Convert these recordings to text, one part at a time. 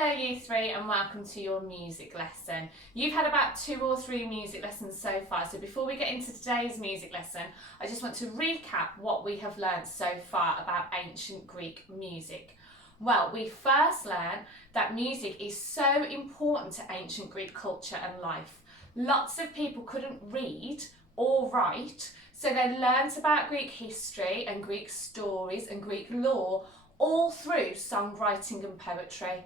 Hello Year 3 and welcome to your music lesson. You've had about 2 or 3 music lessons so far, so before we get into today's music lesson, I just want to recap what we have learned so far about ancient Greek music. Well, we first learned that music is so important to ancient Greek culture and life. Lots of people couldn't read or write, so they learnt about Greek history and Greek stories and Greek lore all through songwriting and poetry.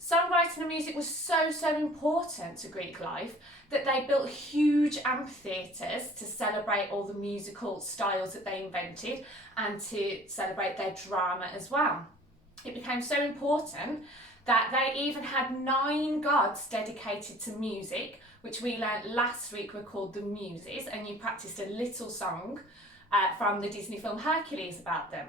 Songwriting and music was so important to Greek life that they built huge amphitheatres to celebrate all the musical styles that they invented and to celebrate their drama as well. It became so important that they even had 9 gods dedicated to music, which we learnt last week were called the Muses, and you practiced a little song from the Disney film Hercules about them.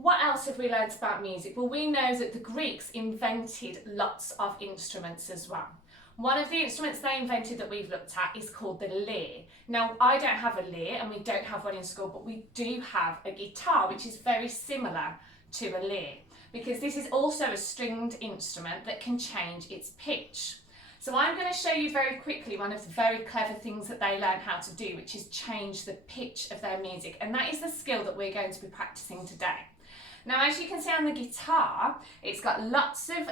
What else have we learnt about music? Well, we know that the Greeks invented lots of instruments as well. One of the instruments they invented that we've looked at is called the lyre. Now, I don't have a lyre and we don't have one in school, but we do have a guitar, which is very similar to a lyre, because this is also a stringed instrument that can change its pitch. So I'm going to show you very quickly one of the very clever things that they learned how to do, which is change the pitch of their music. And that is the skill that we're going to be practicing today. Now, as you can see on the guitar, it's got lots of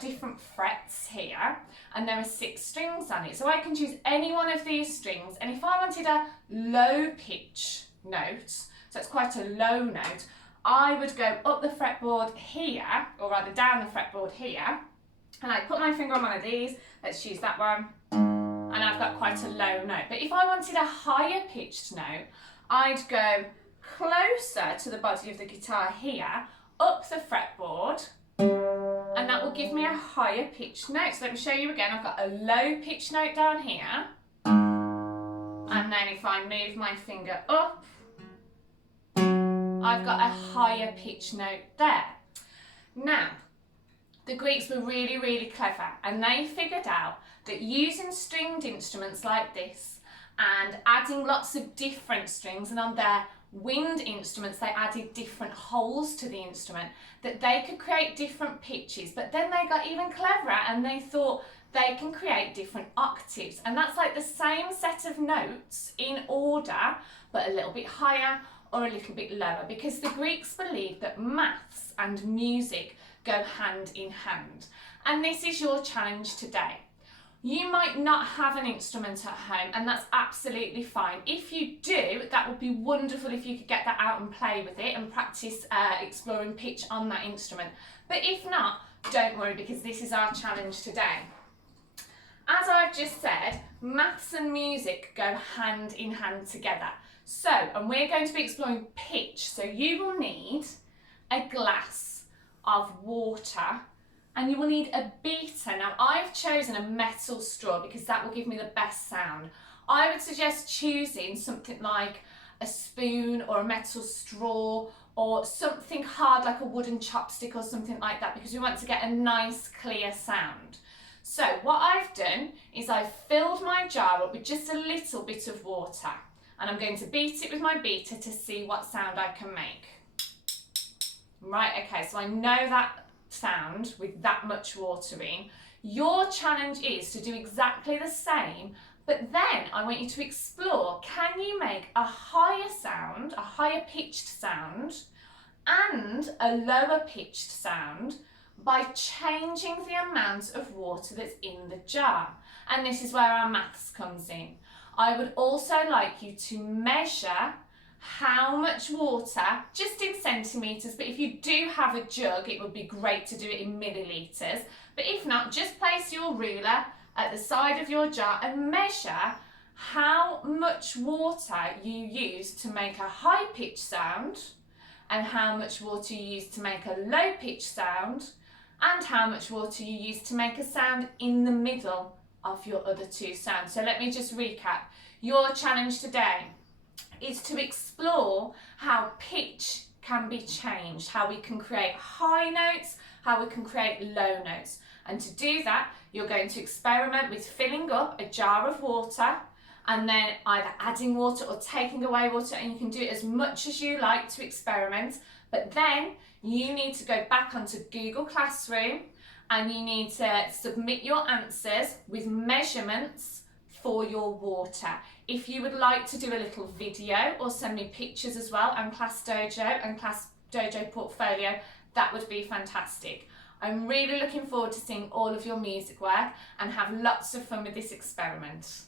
different frets here, and there are 6 strings on it. So I can choose any one of these strings, and if I wanted a low pitch note, so it's quite a low note, I would go up the fretboard here, or rather down the fretboard here, and I put my finger on one of these. Let's choose that one, and I've got quite a low note. But if I wanted a higher pitched note, I'd go closer to the body of the guitar here, up the fretboard, and that will give me a higher pitched note. So let me show you again. I've got a low pitched note down here, and then if I move my finger up, I've got a higher pitched note there. Now, the Greeks were really clever, and they figured out that using stringed instruments like this and adding lots of different strings, and on their wind instruments they added different holes to the instrument, that they could create different pitches. But then they got even cleverer and they thought they can create different octaves, and that's like the same set of notes in order but a little bit higher or a little bit lower, because the Greeks believed that maths and music go hand in hand. And this is your challenge today. You might not have an instrument at home, and that's absolutely fine. If you do, that would be wonderful if you could get that out and play with it and practice exploring pitch on that instrument. But if not, don't worry, because this is our challenge today. As I've just said, maths and music go hand in hand together. So, and we're going to be exploring pitch. So you will need a glass of water, and you will need a beater. Now, I've chosen a metal straw because that will give me the best sound. I would suggest choosing something like a spoon or a metal straw, or something hard like a wooden chopstick or something like that, because we want to get a nice clear sound. So what I've done is I've filled my jar up with just a little bit of water, and I'm going to beat it with my beater to see what sound I can make. Right, okay, so I know that sound with that much water in. Your challenge is to do exactly the same, but then I want you to explore, can you make a higher sound, a higher pitched sound, and a lower pitched sound by changing the amount of water that's in the jar? And this is where our maths comes in. I would also like you to measure how much water, just in centimetres, but if you do have a jug, it would be great to do it in millilitres. But if not, just place your ruler at the side of your jar and measure how much water you use to make a high-pitched sound, and how much water you use to make a low-pitched sound, and how much water you use to make a sound in the middle of your other 2 sounds. So let me just recap. Your challenge today is to explore how pitch can be changed, how we can create high notes, how we can create low notes. And to do that, you're going to experiment with filling up a jar of water, and then either adding water or taking away water, and you can do it as much as you like to experiment. But then you need to go back onto Google Classroom and you need to submit your answers with measurements for your water. If you would like to do a little video or send me pictures as well on Class Dojo and Class Dojo Portfolio, that would be fantastic. I'm really looking forward to seeing all of your music work and have lots of fun with this experiment.